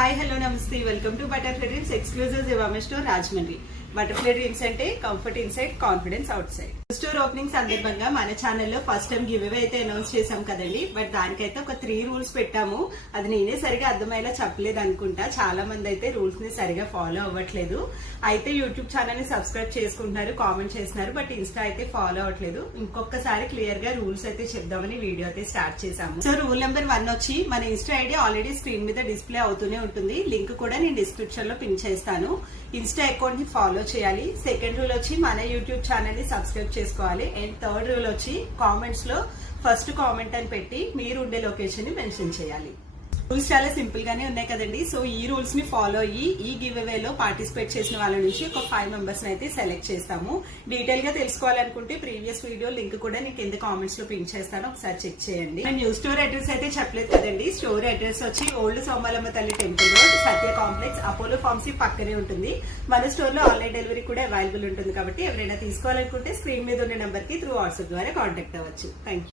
Hi hello నమస్తే welcome to butterfly dreams exclusive Zivame store Rajahmundry. Butterfly dreams అంటే comfort inside confidence outside. Store opening సందర్భంగా మన ఛానల్లో first time give away అయితే announce చేసాం కదండి. బట్ దానికైతే ఒక 3 రూల్స్ పెట్టాము. అది నేనే సరిగా అర్థమయ్యేలా చెప్పలేదు అనుకుంటా. చాలా మంది అయితే రూల్స్ ని సరిగా ఫాలో అవ్వట్లేదు. అయితే యూట్యూబ్ ఛానల్ ని సబ్స్క్రైబ్ చేసుకుంటున్నారు, కామెంట్ చేస్తున్నారు, బట్ ఇన్స్టా అయితే ఫాలో అవ్వట్లేదు. ఇంకొకసారి క్లియర్ గా రూల్స్ అయితే చెప్దామని వీడియో అయితే స్టార్ట్ చేసాము. సో రూల్ నెంబర్ 1 వచ్చి మన ఇన్స్టా ఐడి ఆల్రెడీ స్క్రీన్ మీద డిస్ప్లే అవుతూనే ఉంటుంది. లింక్ కూడా నేను డిస్క్రిప్షన్ లో పిన్ చేస్తాను. ఇన్స్టా అకౌంట్ ని ఫాలో చేయాలి. సెకండ్ రూల్ వచ్చి మన యూట్యూబ్ ఛానల్ ని సబ్స్క్రైబ్ చేసుకోవాలి. అండ్ థర్డ్ రూల్ వచ్చి కామెంట్స్ లో ఫస్ట్ కామెంట్ అని పెట్టి మీరు ఉండే లొకేషన్ ని మెన్షన్ చేయాలి. రూల్స్ చాలా సింపుల్ గానే ఉన్నాయి కదండి. సో ఈ రూల్స్ ని ఫాలో అయ్యి ఈ గివ్ అవే లో పార్టిసిపేట్ చేసిన వాళ్ళ నుంచి ఒక 5 మెంబర్స్ అయితే సెలెక్ట్ చేస్తాము. డీటెయిల్ గా తెలుసుకోవాలనుకుంటే ప్రీవియస్ వీడియో లింక్ కూడా నేను కింద కామెంట్స్ లో పిన్ చేస్తాను, ఒకసారి చెక్ చేయండి. న్యూ స్టోర్ అడ్రస్ అయితే చెప్పలేదు కదండి. స్టోర్ అడ్రస్ వచ్చి ఓల్డ్ సోమాలమ్మ తల్లి టెంపుల్ రోడ్, సత్య కాంప్లెక్స్, అపోలో ఫార్మసీ పక్కనే ఉంటుంది. మన స్టోర్ లో ఆన్లైన్ డెలివరీ కూడా అవైలబుల్ ఉంటుంది కాబట్టి ఎవరైనా తీసుకోవాలనుకుంటే స్క్రీన్ మీద ఉన్న నెంబర్ కి త్రూ వాట్సాప్ ద్వారా కాంటాక్ట్ అవ్వచ్చు. Thank you.